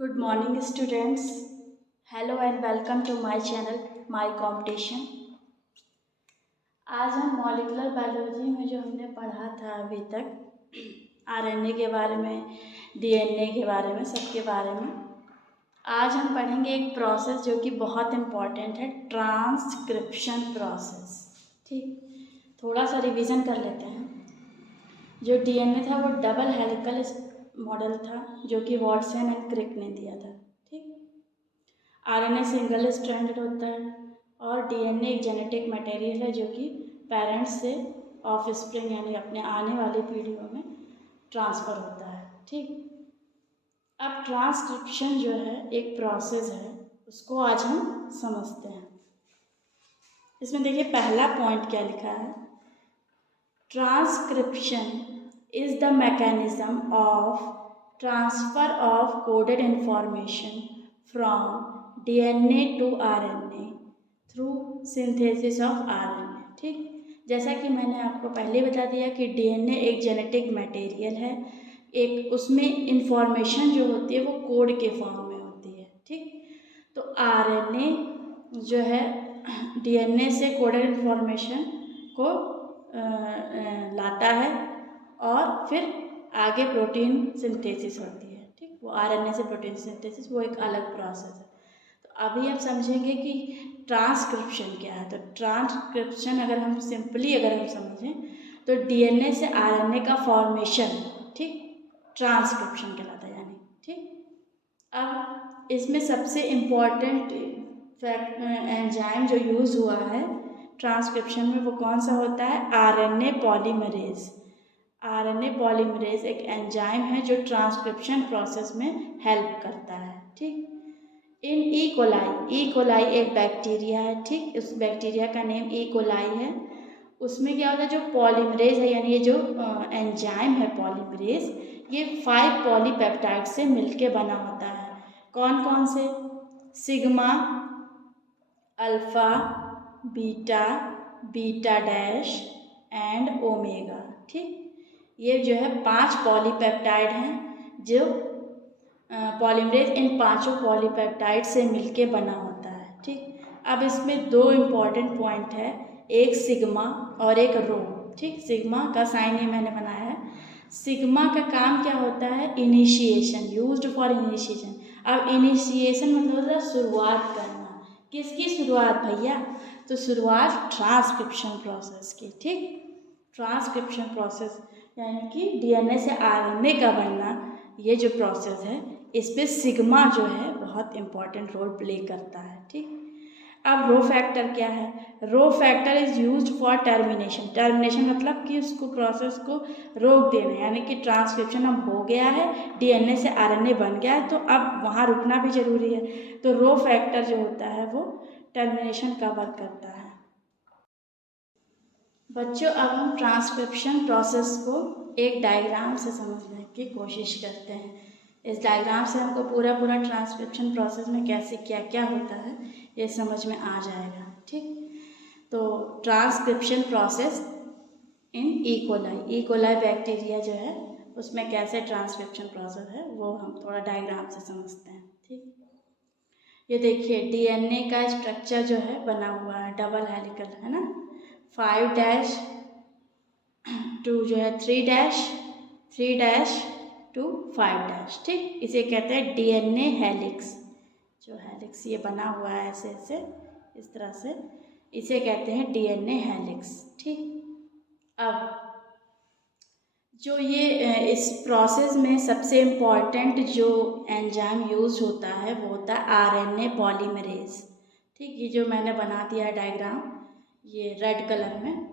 Good morning students. Hello and welcome to my channel My Competition. आज हम molecular biology में जो हमने पढ़ा था अभी तक आरएनए के बारे में, डीएनए के बारे में, सबके बारे में आज हम पढ़ेंगे एक प्रोसेस जो कि बहुत इम्पॉर्टेंट है, ट्रांसक्रिप्शन प्रोसेस। ठीक, थोड़ा सा रिवीजन कर लेते हैं। जो डीएनए था वो डबल हेलिकल मॉडल था जो कि वाटसन एंड क्रिक ने दिया था। ठीक, आरएनए सिंगल स्ट्रैंडेड होता है और डीएनए एक जेनेटिक मटेरियल है जो कि पेरेंट्स से ऑफ स्प्रिंग यानी अपने आने वाली पीढ़ियों में ट्रांसफ़र होता है। ठीक, अब ट्रांसक्रिप्शन जो है एक प्रोसेस है, उसको आज हम समझते हैं। इसमें देखिए पहला पॉइंट क्या लिखा है, transcription is the mechanism of transfer of coded information from DNA to RNA through synthesis of RNA। ठीक, जैसा कि मैंने आपको पहले बता दिया कि DNA एक जेनेटिक मटेरियल है, एक उसमें इंफॉर्मेशन जो होती है वो कोड के फॉर्म में होती है। ठीक, तो RNA जो है DNA से कोडेड इंफॉर्मेशन को लाता है और फिर आगे प्रोटीन सिंथेसिस होती है। ठीक, वो आरएनए से प्रोटीन सिंथेसिस वो एक अलग प्रोसेस है। तो अभी हम समझेंगे कि ट्रांसक्रिप्शन क्या है। तो ट्रांसक्रिप्शन अगर हम सिंपली समझें तो डीएनए से आरएनए का फॉर्मेशन, ठीक, ट्रांसक्रिप्शन कहलाता है यानी। ठीक, अब इसमें सबसे इम्पॉर्टेंट एंजाइम जो यूज़ हुआ है ट्रांसक्रिप्शन में वो कौन सा होता है, आरएनए पॉलीमरेज। आरएनए पॉलीमरेज एक एंजाइम है जो ट्रांसक्रिप्शन प्रोसेस में हेल्प करता है। ठीक, इन ई कोलाई एक बैक्टीरिया है। ठीक, उस बैक्टीरिया का नेम ई कोलाई है। उसमें क्या होता है, जो पॉलीमरेज है यानी ये जो एंजाइम है पॉलीमरेज, ये 5 पॉलीपेप्टाइड से मिलके बना होता है। कौन कौन से, sigma, alpha, beta, beta dash and omega. ठीक, ये जो है 5 पॉलीपेप्टाइड हैं जो पॉलीमरेज इन 5 पॉलीपेप्टाइड से मिलके बना होता है। ठीक, अब इसमें 2 इम्पॉर्टेंट पॉइंट है, एक सिग्मा और एक रो। ठीक, सिग्मा का साइन ये मैंने बनाया है। सिग्मा का काम क्या होता है, इनिशिएशन, यूज्ड फॉर इनिशिएशन। अब इनिशिएशन मतलब होता है शुरुआत करना। किसकी शुरुआत भैया, तो शुरुआत ट्रांसक्रिप्शन प्रोसेस की। ठीक, ट्रांसक्रिप्शन प्रोसेस यानी कि डीएनए से आरएनए का बनना, ये जो प्रोसेस है इस पे सिग्मा जो है बहुत इम्पॉर्टेंट रोल प्ले करता है। ठीक, अब रो फैक्टर क्या है, rho factor is used for termination. Termination मतलब कि उसको प्रोसेस को रोक देना, यानी कि ट्रांसक्रिप्शन अब हो गया है, डीएनए से आरएनए बन गया है, तो अब वहाँ रुकना भी जरूरी है। तो रो फैक्टर जो होता है वो टर्मिनेशन का वर्क करता है। बच्चों, अब हम ट्रांसक्रिप्शन प्रोसेस को एक डायग्राम से समझने की कोशिश करते हैं। इस डायग्राम से हमको पूरा ट्रांसक्रिप्शन प्रोसेस में कैसे क्या क्या होता है ये समझ में आ जाएगा। ठीक, तो transcription process in E coli bacteria जो है उसमें कैसे ट्रांसक्रिप्शन प्रोसेस है वो हम थोड़ा डायग्राम से समझते हैं। ठीक, ये देखिए डीएनए का स्ट्रक्चर जो है बना हुआ है, डबल हेलिकल है ना, 5' टू जो है 3' टू 5'। ठीक, इसे कहते हैं डीएनए हेलिक्स। जो हेलिक्स ये बना हुआ है ऐसे ऐसे इस तरह से, इसे कहते हैं डीएनए हेलिक्स। ठीक, अब जो ये इस प्रोसेस में सबसे इम्पॉर्टेंट जो एंजाइम यूज होता है वो होता है आरएनए पॉलीमरेज। ठीक, ये जो मैंने बना दिया है डायग्राम ये रेड कलर में,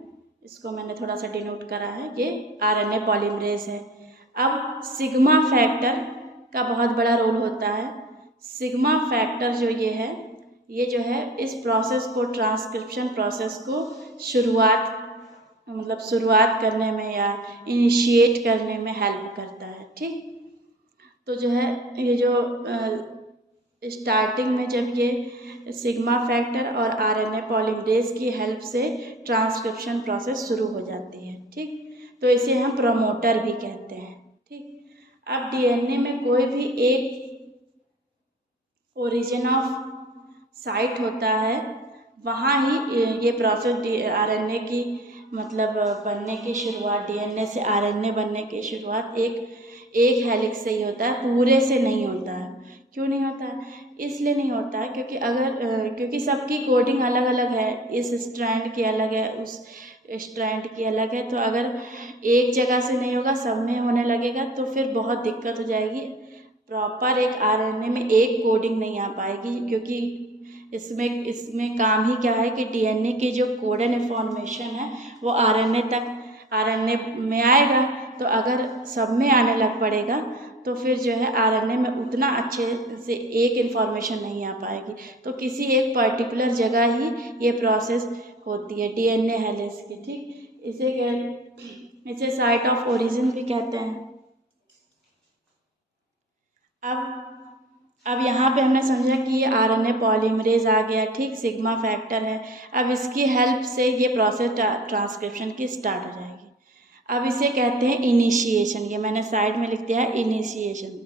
इसको मैंने थोड़ा सा डिनोट करा है, ये आरएनए पॉलीमरेज है। अब सिग्मा फैक्टर का बहुत बड़ा रोल होता है। सिग्मा फैक्टर जो ये जो है इस प्रोसेस को, ट्रांसक्रिप्शन प्रोसेस को शुरुआत करने में या इनिशिएट करने में हेल्प करता है। ठीक, तो जो है ये जो स्टार्टिंग में जब ये सिग्मा फैक्टर और आरएनए पॉलीमरेज की हेल्प से ट्रांसक्रिप्शन प्रोसेस शुरू हो जाती है। ठीक, तो इसे हम प्रमोटर भी कहते हैं। ठीक, अब डीएनए में कोई भी एक ओरिजिन ऑफ साइट होता है, वहाँ ही ये प्रोसेस आरएनए की मतलब बनने की शुरुआत, डीएनए से आरएनए बनने की शुरुआत एक हेलिक्स से ही होता है, पूरे से नहीं होता है। क्यों नहीं होता है? इसलिए नहीं होता है क्योंकि सबकी कोडिंग अलग अलग है, इस स्ट्रैंड की अलग है, उस स्ट्रैंड की अलग है। तो अगर एक जगह से नहीं होगा, सब में होने लगेगा तो फिर बहुत दिक्कत हो जाएगी। प्रॉपर एक आरएनए में एक कोडिंग नहीं आ पाएगी, क्योंकि इसमें काम ही क्या है कि डीएनए की जो कोडेड इन्फॉर्मेशन है वो आरएनए में आएगा। तो अगर सब में आने लग पड़ेगा तो फिर जो है आरएनए में उतना अच्छे से एक इन्फॉर्मेशन नहीं आ पाएगी। तो किसी एक पर्टिकुलर जगह ही ये प्रोसेस होती है डीएनए हेलिक्स की, ठीक। इसे साइट ऑफ ओरिजिन भी कहते हैं। अब यहाँ पे हमने समझा कि ये आरएनए पॉलीमरेज आ गया, ठीक, सिग्मा फैक्टर है। अब इसकी हेल्प से ये प्रोसेस ट्रांसक्रिप्शन की स्टार्ट हो जाएगी। अब इसे कहते हैं इनिशिएशन, ये मैंने साइड में लिख दिया है इनिशिएशन।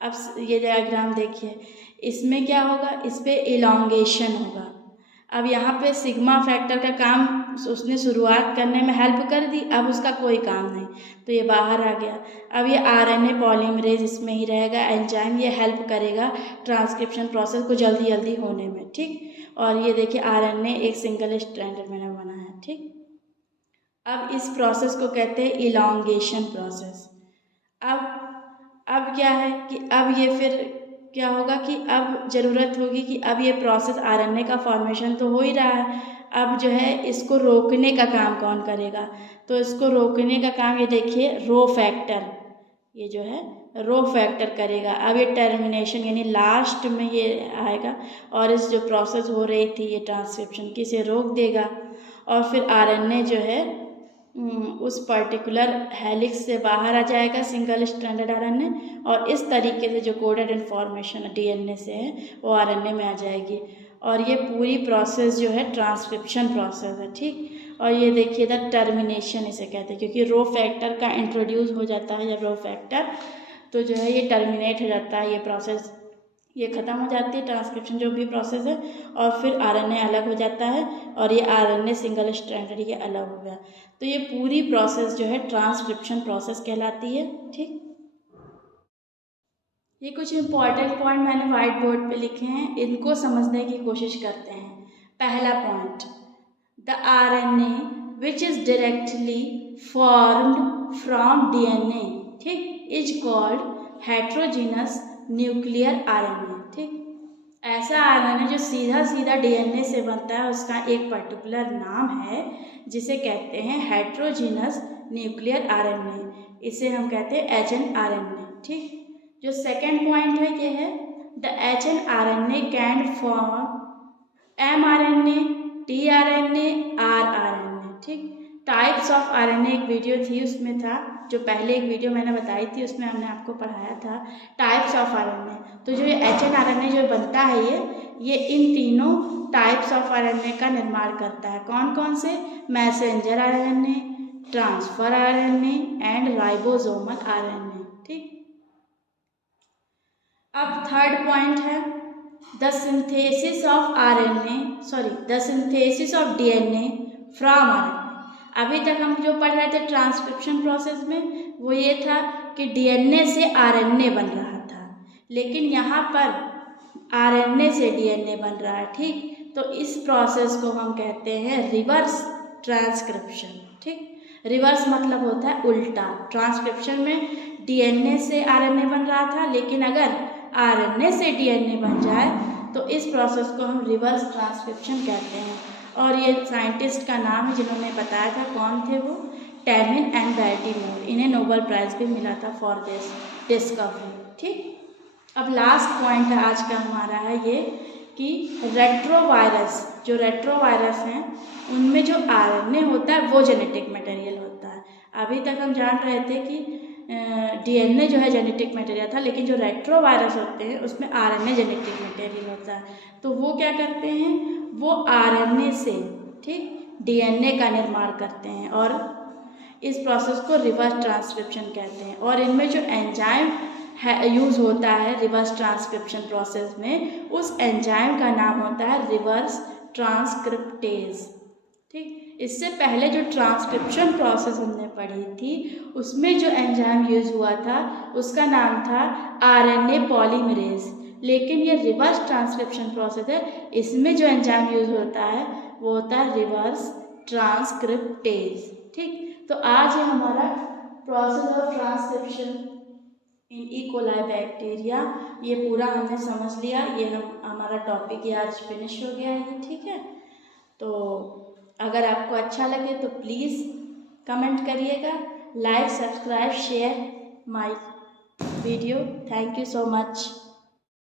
अब ये डायग्राम देखिए, इसमें क्या होगा, इस पर इलॉन्गेशन होगा। अब यहाँ पे सिग्मा फैक्टर का काम उसने शुरुआत करने में हेल्प कर दी, अब उसका कोई काम नहीं, तो ये बाहर आ गया। अब ये आरएनए पॉलीमरेज इसमें ही रहेगा, एंजाइम, ये हेल्प करेगा ट्रांसक्रिप्शन प्रोसेस को जल्दी जल्दी होने में, ठीक। और ये देखिए आरएनए एक सिंगल स्ट्रैंड में बना है, ठीक। अब इस प्रोसेस को कहते हैं इलॉन्गेशन प्रोसेस। अब क्या है कि अब ये फिर क्या होगा कि अब ज़रूरत होगी कि अब ये प्रोसेस आरएनए का फॉर्मेशन तो हो ही रहा है, अब जो है इसको रोकने का काम कौन करेगा? तो इसको रोकने का काम ये देखिए रो फैक्टर, ये जो है रो फैक्टर करेगा। अब ये टर्मिनेशन यानी लास्ट में ये आएगा और इस जो प्रोसेस हो रही थी ये ट्रांसक्रिप्शन की, इसे रोक देगा और फिर आरएनए जो है उस पर्टिकुलर हेलिक्स से बाहर आ जाएगा, सिंगल स्ट्रैंडेड आरएनए, और इस तरीके से जो कोडेड इन्फॉर्मेशन डीएनए से है वो आरएनए में आ जाएगी। और ये पूरी प्रोसेस जो है ट्रांसक्रिप्शन प्रोसेस है, ठीक। और ये देखिए द टर्मिनेशन इसे कहते हैं, क्योंकि रो फैक्टर का इंट्रोड्यूस हो जाता है जब रो फैक्टर, तो जो है ये टर्मिनेट हो जाता है, ये प्रोसेस ये ख़त्म हो जाती है ट्रांसक्रिप्शन जो भी प्रोसेस है, और फिर आरएनए अलग हो जाता है और ये आरएनए सिंगल स्ट्रैंडेड ये अलग हो गया। तो ये पूरी प्रोसेस जो है ट्रांसक्रिप्शन प्रोसेस कहलाती है, ठीक। ये कुछ इंपॉर्टेंट पॉइंट मैंने व्हाइट बोर्ड पे लिखे हैं, इनको समझने की कोशिश करते हैं। पहला point, the RNA which is directly formed from DNA, ठीक, is called heterogeneous nuclear RNA, ठीक। ऐसा आरएनए जो सीधा डीएनए से बनता है उसका एक पर्टिकुलर नाम है जिसे कहते हैं हेट्रोजीनस न्यूक्लियर आरएनए, इसे हम कहते हैं एचएनआरएनए, ठीक। जो सेकेंड पॉइंट है ये है the hnRNA can form mRNA, tRNA, rRNA, ठीक। टाइप्स ऑफ आरएनए एक वीडियो थी उसमें था, जो पहले एक वीडियो मैंने बताई थी उसमें हमने आपको पढ़ाया था टाइप्स ऑफ आरएनए। तो जो ये एचएनआरएनए जो बनता है ये इन तीनों टाइप्स ऑफ आरएनए का निर्माण करता है। कौन कौन से? Messenger RNA, transfer RNA and ribosomal RNA, ठीक। अब थर्ड पॉइंट है the synthesis of DNA from RNA. अभी तक हम जो पढ़ रहे थे ट्रांसक्रिप्शन प्रोसेस में वो ये था कि डीएनए से आरएनए बन रहा था, लेकिन यहाँ पर आरएनए से डीएनए बन रहा है, ठीक। तो इस प्रोसेस को हम कहते हैं रिवर्स ट्रांसक्रिप्शन, ठीक। रिवर्स मतलब होता है उल्टा। ट्रांसक्रिप्शन में डीएनए से आरएनए बन रहा था, लेकिन अगर आरएनए से डीएनए बन जाए तो इस प्रोसेस को हम रिवर्स ट्रांसक्रिप्शन कहते हैं। और ये साइंटिस्ट का नाम है जिन्होंने बताया था, कौन थे वो? टैमिन एंड बैल्टीमोर, इन्हें नोबेल प्राइज़ भी मिला था फॉर दिस डिस्कवरी, ठीक। अब लास्ट पॉइंट है आज का हमारा है ये कि रेट्रोवायरस, जो रेट्रोवायरस हैं उनमें जो आरएनए होता है वो जेनेटिक मटेरियल होता है। अभी तक हम जान रहे थे कि डीएनए जो है जेनेटिक मटेरियल था, लेकिन जो रेट्रोवायरस होते हैं उसमें आरएनए जेनेटिक मटेरियल होता है। तो वो क्या करते हैं? वो आरएनए से, ठीक, डीएनए का निर्माण करते हैं और इस प्रोसेस को रिवर्स ट्रांसक्रिप्शन कहते हैं। और इनमें जो एंजाइम यूज़ होता है रिवर्स ट्रांसक्रिप्शन प्रोसेस में, उस एंजाइम का नाम होता है रिवर्स ट्रांसक्रिप्टेज। ठीक, इससे पहले जो ट्रांसक्रिप्शन प्रोसेस हमने पढ़ी थी उसमें जो एंजाइम यूज़ हुआ था उसका नाम था आरएनए पॉलीमरेज, लेकिन ये रिवर्स ट्रांसक्रिप्शन प्रोसेस है, इसमें जो एंजाइम यूज़ होता है वो होता है रिवर्स ट्रांसक्रिप्टेज। ठीक, तो आज है हमारा process of transcription in E coli bacteria, ये पूरा हमने समझ लिया, ये हमारा टॉपिक ये आज फिनिश हो गया है। ठीक है, तो अगर आपको अच्छा लगे तो प्लीज़ कमेंट करिएगा, like subscribe share my video. Thank you so much.